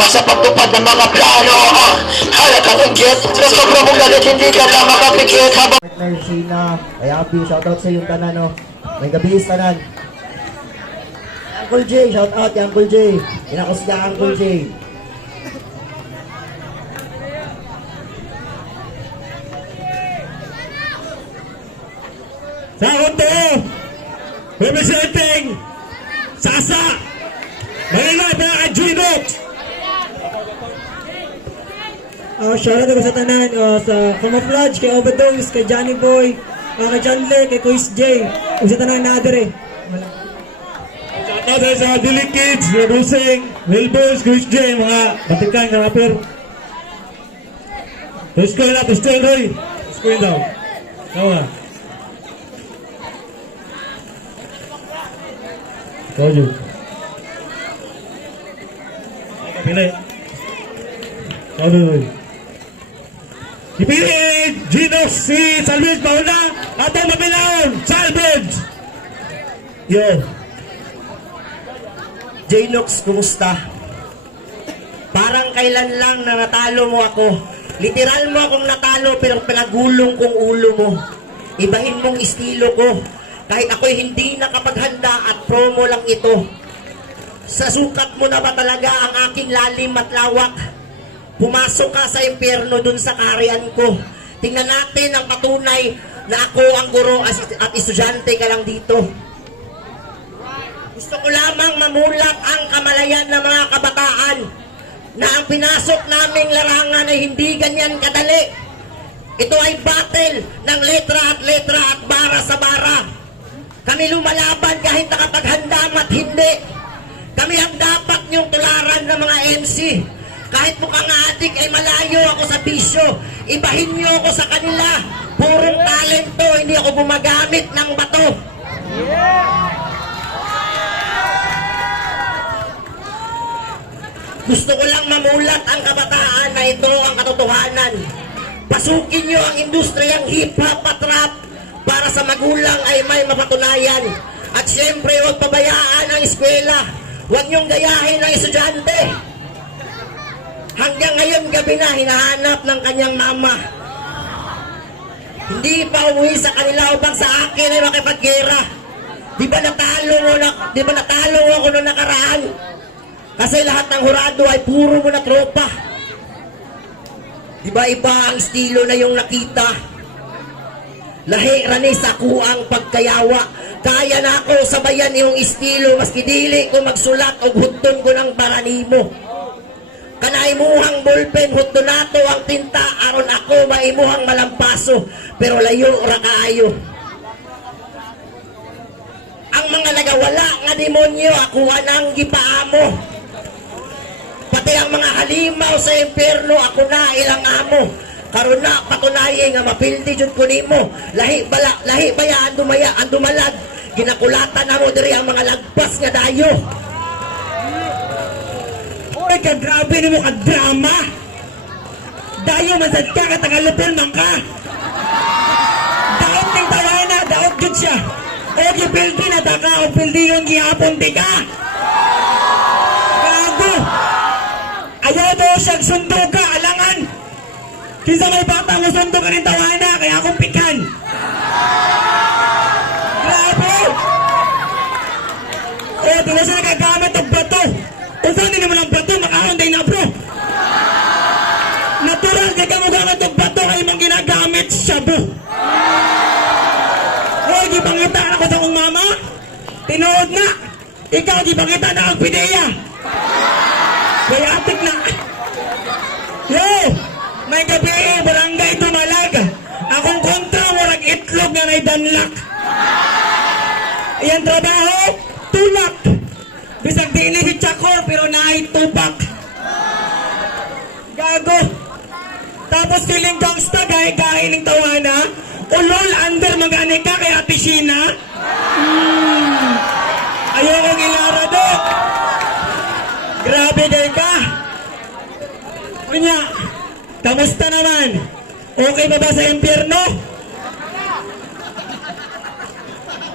problema sa pagtupad ng mga plano. Halak ang inggit, sa sobrang mong galit hindi ka na makapikit habang partner Sheena, ay happy, shoutout sa yung tanan, no? May gabi tanan. Uncle J, shoutout kay Uncle J. Inakos ka Uncle J. Sa Onto, representing Sasa, Manila, mga Junok. Shoutout ako sa tanan, sa Camouflage, kay Overdose, kay Johnny Boy, kay Chandler, kay Kuis J, o sa tanan na adere. Shoutout sa Dili Kids, Producing, Wilbos, Kuis J, mga batikan na rapper. Tuskoy na, tuskoy Roy. Tuskoy daw. Tawa. Tojo. Pili. Tojo Roy. Ipili Gino si Salvage Pauna atong mabilaon Salvage. Yo. J-Nox, kumusta? Parang kailan lang na natalo mo ako. Literal mo akong natalo pero pinagulong kong ulo mo. Ibahin mong estilo ko. Kahit ako'y hindi nakapaghanda at promo lang ito. Sa sukat mo na ba talaga ang aking lalim at lawak? Pumasok ka sa impyerno dun sa kaharian ko. Tingnan natin ang patunay na ako ang guro at estudyante ka lang dito. Gusto ko lamang mamulat ang kamalayan ng mga kabataan na ang pinasok naming larangan ay hindi ganyan kadali. Ito ay battle ng letra at bara sa bara. Kami lumalaban kahit nakapaghandam at hindi. Kami ang dapat niyong tularan ng mga MC. Kahit mukhang adik ay malayo ako sa bisyo. Ibahin niyo ako sa kanila. Purong talento, hindi ako gumagamit ng bato. Gusto ko lang mamulat ang kabataan na ito ang katotohanan. Pasukin niyo ang industriyang hip-hop at rap para sa magulang ay may mapatunayan. At siyempre, huwag pabayaan ang eskwela. Huwag niyong gayahin ang estudyante. Hanggang ngayon gabi na hinahanap ng kanyang mama. Hindi pa umuwi sa kanila upang sa akin ay makipaggera. Di ba natalo mo ako noong nakaraan? Kasi lahat ng hurado ay puro mo na tropa. Di ba iba ang estilo na yung nakita? Lahi ranis ako ang pagkayawa. Kaya na ako sabayan yung estilo maski dili ko magsulat o hudton ko ng baranimo. Kanay muhang ballpen hudton nato ang tinta aron ako maimuhang malampaso pero layo ra kaayo. Ang mga nagawala nga demonyo ako anang gipaamo. Pati ang mga halimaw sa impyerno ako na ilang amo. Karon na patunaye nga mapildi jud ko nimo. Lahi baya ang dumalad. Ginakulatan na mo diri ang mga lagpas nga dayo. Oy, kagrabe nimo ka drama. Dayo man sad ka tagalupon man ka. Daot ning tawana, daot jud siya. O gipildi na taka o pildi yung gihapon di ka. Gago. Ayaw daw siyang sundo ka, alangan. Kinsa may bata mo sundo ka ng tawana, kaya akong pikan. Grabe! O, di na siya nagagamit ng bato. Kung saan din mo lang bato, makahonday na bro. Natural, di ka mo gamit ng bato, kayo mong ginagamit shabu. O, di bangita na ko sa kong mama? Tinood na. Ikaw, di bangita na ang pideya. Kaya atik na. Yo! May gabi, barangay Tumalag. Akong kontra, warag itlog nga na'y danlak. Iyan trabaho, tulak. Bisag di ini si Chakor, pero na'y tupak. Gago. Tapos feeling gangsta, gahe-gahe ng tawana. Ulol, under mag-ane ka kay Ate Sheena. Ayokong ilara, Dok. Grabe kayo ka. Kunya, kamusta naman? Okay ba ba sa impyerno?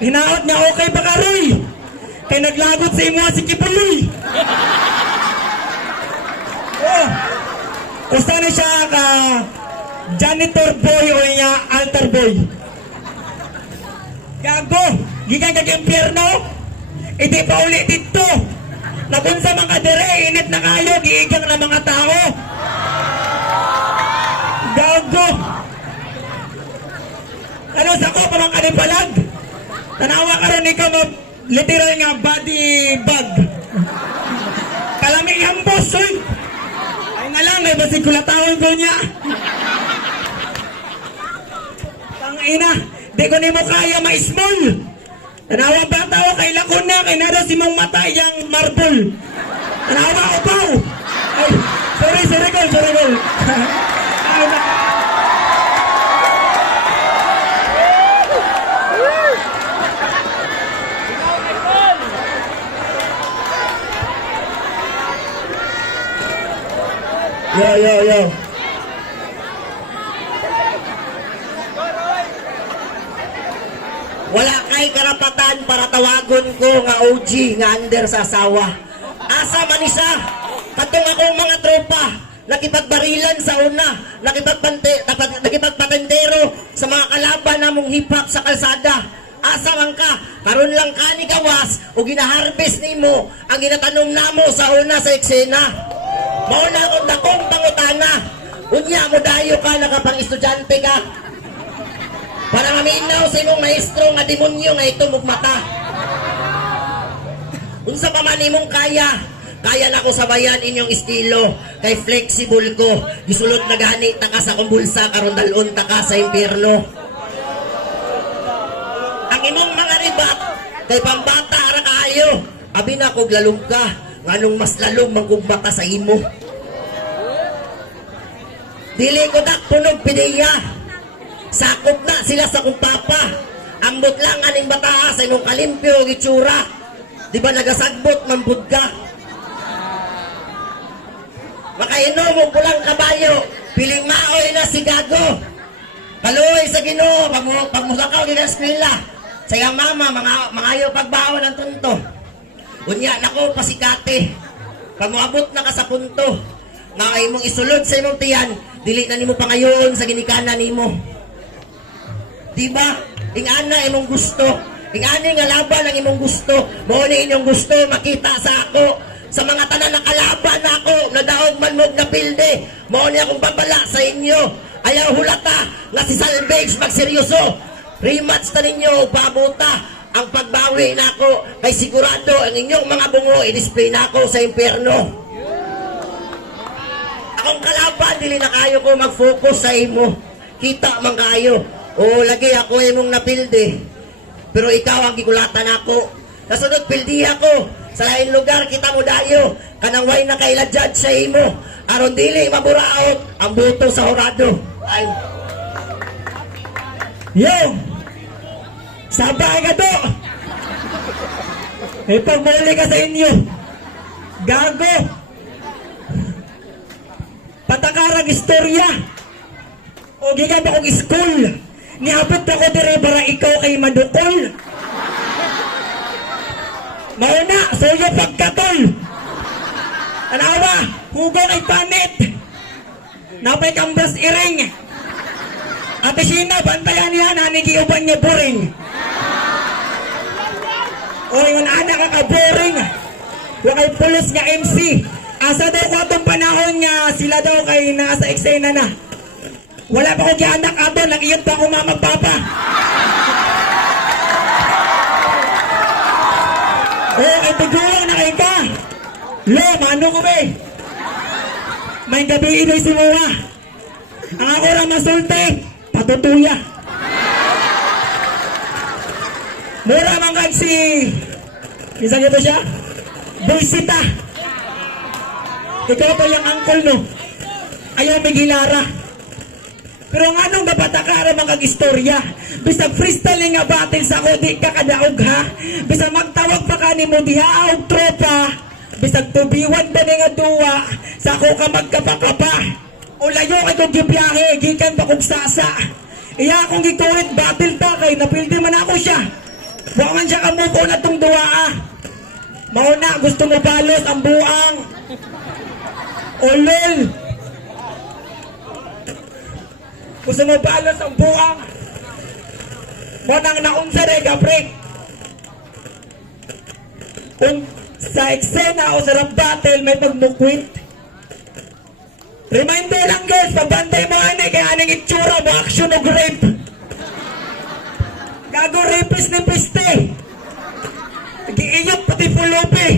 Hinaot niya okay ba ka, Roy? Kaya naglagot sa imo si Kipuloy. Usta na siya ka janitor boy o niya altar boy. Gago, gikan kag impyerno. Iti pa uli dito. Nagunsa mga dire, init na kayo, giigang na mga tao. Gago. Ano sa ko pa mga kanipalag? Tanawa ka rin ikaw literal nga body bag. Kalami yung boss, oy. Ay nga lang, may basig kulatawin ko niya. Tangina, di ko ni mo kaya ma-small. Tanawa bata o kay lakon na, kay nado si mong mata yung marble. Tanawa ko pa. Ay, sorry Col. Ay, Yo. Wala kay karapatan para tawagon ko nga OG nga under sa asawa. Asa man isa, katong akong mga tropa, nakipagbarilan sa una, nakipagpatendero sa mga kalaban namong hip-hop sa kalsada. Asa man ka, karon lang ka ni gawas o ginaharvest nimo ang ginatanom namo sa una sa eksena. Mauna akong dakong pangutana, unya mo dayo ka, nakapang-estudyante ka. Para maminaw sa imong maestro nga demonyo nga ito mugmata. Unsa pa man imong kaya na ko sabayan inyong estilo, kay flexible ko. Gisulot na gani ta ka sa akong bulsa karon dalon ta ka sa impyerno. Ang imong mga ribat kay pambata ra kaayo. Abi na kog lalong ka, nganong mas lalong manggugmata sa imo. Dili ko dak punog pidiya. Sakop na sila sa kong papa. Ambot lang aning bata sa imong kalimpyo o gitsura. Di ba nagasagbot mambud ka? Makainom mo pulang kabayo, piling maoy na si gago. Kaluoy sa Ginoo pag musakaw gina eskwela. Sa iyang mama mangayo pagbaon ng tunto. Unya nako pasikate. Pag moabot na ka sa punto nga imong isulod sa imong tiyan, dili na nimo pangayoon sa ginikanan nimo. Diba? Ingana imong gusto. Ingani nga laban ang imong gusto. Mao ni inyong gusto makita sa ako. Sa mga tanan na kalaban ako, nadaog man mog na pilde. Mao ni akong babala sa inyo. Ayaw hulata nga si Salvage magseryoso. Rematch ta ninyo pabuta ang pagbawi nako kay sigurado ang inyong mga bungo i-display nako sa impyerno. Akong kalaban dili na kayo ko mag-focus sa imo. Kita man kayo. O lagi ako imong napilde. Pero ikaw ang gikulatan ako. Nasunod pildi ako. Sa lain lugar kita mo dayo. Kanang way na kaila judge sa imo. Aron dili maburaot ang buto sa horado. Ay. Yo! Sabay ka to! May pagmuli ka sa inyo. Gago! Patakarang istorya. O giga ba kong school? Niabot ako dire para ikaw kay madukol. Mauna, suyo pagkatol. Anawa, hugo kay panit. Napay kambas iring. Ate Sina, bantayan niya, nanigiuban niya boring. O yung anak ka boring. Wakay pulos nga MC. Asa daw ko atong panahon nga sila daw kay nasa eksena na. Wala pa ko anak ato, nakiyot pa ako mama papa. Ay tigulang na kayo ka. Lo, mano ko be. May gabi inoy simuwa. Ang ako ra masulte, patutuya. Mura man kag si isang ito siya? Buisita. Ikaw pa yung uncle no. Ayaw may gilara. Pero nga nung napatakara mga istorya, bisag freestyle nga battle sa ko, di ka kadaog ha. Bisag magtawag pa ka ni mo diha og tropa. Bisag tubiwan ba nga duwa, sa ko ka magkapakapa. O layo kay kong gibiyahe, gikan pa kong sasa. Iya akong gituwid, battle ta kay napildi man ako siya. Huwag man siya kamuko na tong duwa ah. Mauna, gusto mo balos ang buang. O lol. Gusto mo balas ang buang. Mo nang naunsa rin ka, pre. Kung sa eksena o sa rap battle may pagmukwit. Reminder lang guys, pagbantay mo anay kaya anong itsura mo action o rape. Gago rapist ni piste. Nag-iiyot pati pulupi.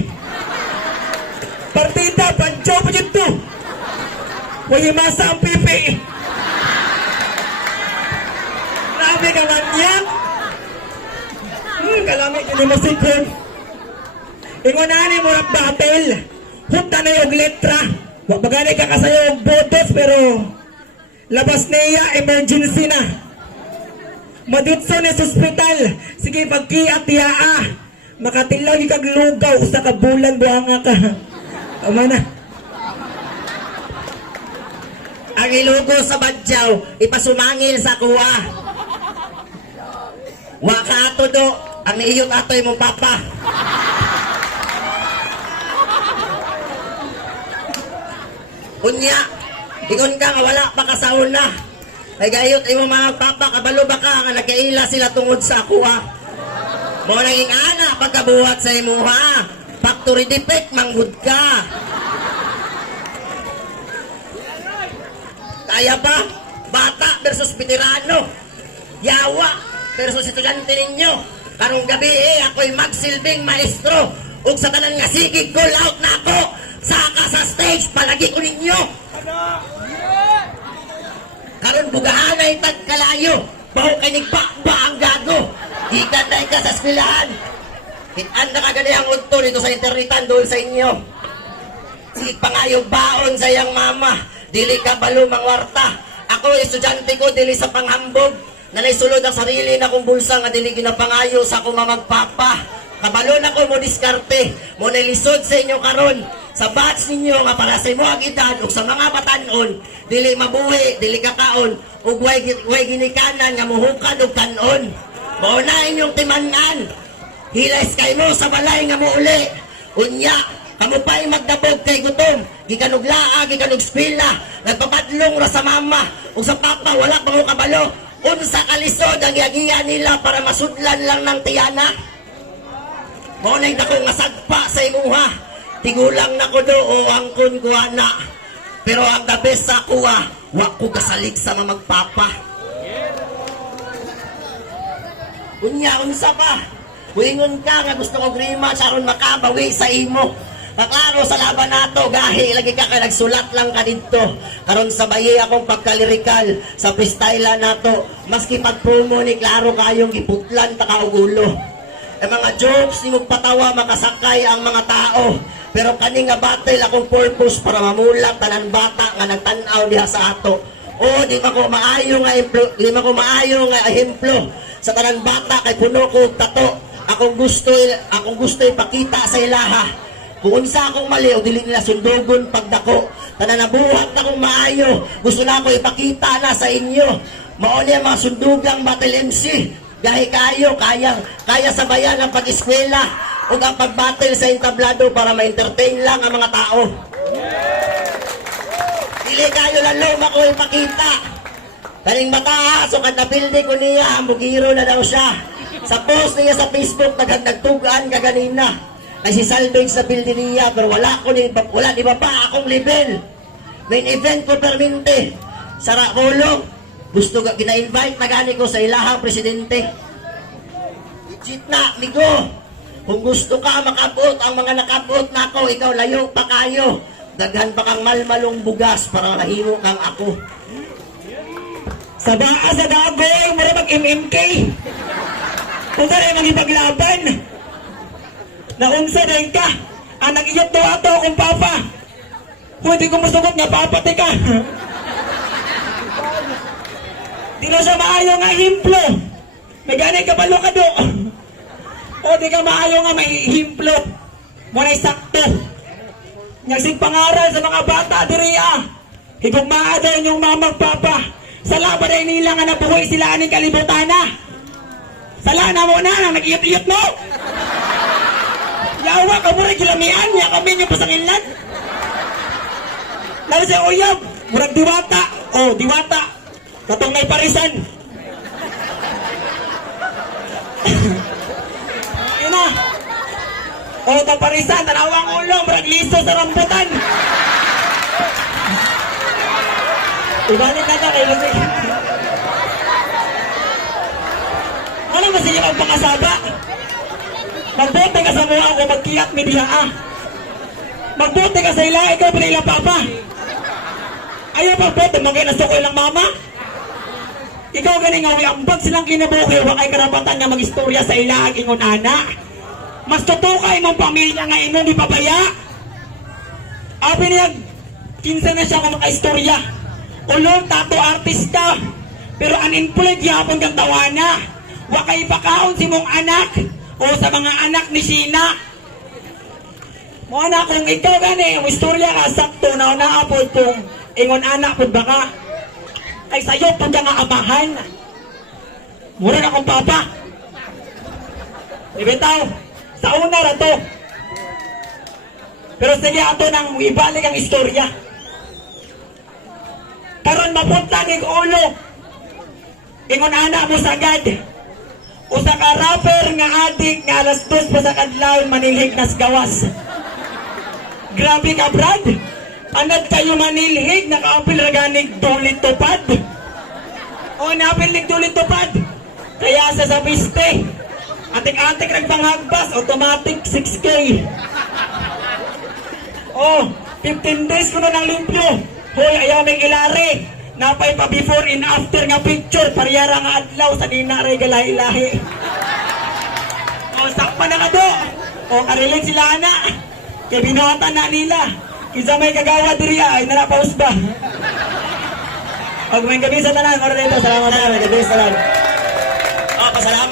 Partida, pancho pa dito. Huwag masa ang pipi. Grabe ka man yan. Kalamit yun yung masikon. Ingunahan mo rap battle. Hunta na yung letra. Huwag bagani ka kasayo yung botos pero labas niya, emergency na. Madutso na sa ospital. Sige, pagkiat-yaa. Makatilaw yung kaglugaw sa kabulan buhanga ka. Tama na. Ang ilugo sa badyaw, ipasumangil sa kuwa. Waka ato do, ang niiyot ato'y mong papa. Unya, ingon ka nga wala pa ka sa una. Ay gayot ay mo mga papa, kabalo ba ka nga nagkaila sila tungod sa kuwa. Mo naging ana pagkabuhat sa imuha. Factory defect, manghud ka. Kaya ba? Bata versus veterano. Yawa versus estudyante ninyo. Karong gabi ako'y magsilbing maestro. Ug sa tanan nga sigig, call out na ako. Saka sa stage, palagi ko ninyo. Karon bugahanay tagkalayo. Baho kay ba ang gago. Ikanday ka sa eskwelahan. Hitan na kagani ang udto dito sa internetan doon sa inyo. Sige pangayo baon sa iyang mama. Dili ka balo mangwarta. Ako estudyante ko dili sa panghambog. Nanaysulod ang sarili na kong bulsa nga dili ginapangayo sa akong mamagpapa. Kabalo na ko mo diskarte. Mo nilisod sa inyo karon. Sa batch ninyo nga para sa imo ang edad ug sa mga batanon, dili mabuhi, dili kakaon, ug way ginikanan nga muhukad og kanon. Mao na inyong timan-an. Hilas kay mo sa balay nga muuli. Unya, kamo pa'y magdabog kay gutom. Gikanugla, gikanug eskwela. Nagpapadlong ra sa mama. Ug sa papa, wala pa mo kabalo. Unsa kalisod ang giagiya nila para masudlan lang ng tiyana. Mao na dako nga sagpa sa imuha. Tigulang na ko do o angkon ko na. Pero ang the best sa kuha, wa ko kasalik sa mga magpapa. Unya, unsa pa? Wingon ka nga gusto ko rematch aron makabawi sa imo. Paklaro sa laban nato, gahi lagi ka kay nagsulat lang ka dito. Karon sabayi akong pagkalirikal sa freestyle nato. Maski pag-promo ni klaro kayong giputlan ta ka og ulo. E mga jokes ni magpatawa makasakay ang mga tao. Pero kani nga battle akong purpose para mamulat tanan bata nga nagtan-aw diha sa ato. O di ba ko maayo nga ehemplo sa tanan bata kay puno ko og tato. Akong gusto ipakita sa ilaha. Kung unsa akong mali o dili nila sundugon pagdako. Tanan nabuhat akong maayo. Gusto na ako ipakita na sa inyo. Mao niya mga sundugang battle MC. Gahi kayo, kaya sabayan ang pag-eskwela o ang pag-battle sa entablado para ma-entertain lang ang mga tao. Dili kayo lalo mako ipakita. Kaning bata, so kad napildi ko niya, bugiro na daw siya. Sa post niya sa Facebook, nagtugaan kaganina. Ay si salvage sa bildi niya, pero wala di ba pa akong level. Main event ko perminte. Sara Kolo. Gusto ka, gina-invite na gani ko sa ilahang presidente. Legit na, migo. Kung gusto ka makabot, ang mga nakabot na ako, ikaw layo pa kayo. Daghan pa kang malmalong bugas para nahimo kang ako. Sa baa sa dagoy, mura mag-MMK. Kung saan ay magipaglaban. Naunsa rin ka. Ang nag-iyot to ato akong papa. Pwede ko masugot nga papati ka. Di na siya maayo nga himplo. May ganay kabalo ka do. O di ka maayo nga may himplo. Muna'y sakto. Nagsig pangaral sa mga bata diriya. Higugmaa daw yung mamang papa. Sa laban ay nila nga nabuhay sila aning kalibutana. Sala na mo na nang nag-iyot-iyot mo. Yawa ka mura gilamian niya kami niyo pasangilan. Lalo siya uyab. Murag diwata. O diwata. Katong may parisan. Ina. O, ito parisan, tanawang ulo, brag liso sa rambutan. Ibalik na ito, kayo kasi. Ano ba siya ang pangasaba? Magbote ka sa mga ako, magkiyat mi diha ah. Magbote ka sa ila, ikaw pa nila papa. Ayaw magbote, mga nasukoy lang mama. Ikaw ganing nga, ambag silang kinabuhi, wakay karapatan nga mag-istorya sa ila, ang ingon ana. Mas tutukay mong pamilya nga ingon di pabaya. Abi niya, kinsa na siya kung maka-istorya. Ulong, tato artist ka. Pero unemployed yapon kang tawana. Wakay pakaon si mong anak o sa mga anak ni Sheena. Mo anak, kung ikaw gani, yung istorya ka, sakto na naapod kung ingon anak po baka. Ay sa'yo pag ka nga amahan. Mura na kong papa. Ibitaw, sa una na to. Pero sige ato nang ibalik ang istorya. Karon mapunta ni ulo. Ingon anak mo sagad. Usa ka rapper nga adik nga alas 2 pa sa kadlaw manilhig nas gawas. Grabe ka Brad. Anad kayo manilhig nakaapil raganig dulit tupad. O naapil lig dulit tupad. Kaya sa piste. Atik-atik nagpanghagbas automatic 6K. Oh, 15 days ko na ng limpyo. Hoy, ayaw may ilari. Napay pa before and after nga picture. Pariyara nga adlaw sa dinare galahi-lahi. O, sakpa na ka do. O, karilig sila ana. Kaya binuhatan na nila. Kisa may kagawa diri ay narapaus ba? O, may gabi sa tanan. Salamat. May gabi sa tanan. O, pasalamat.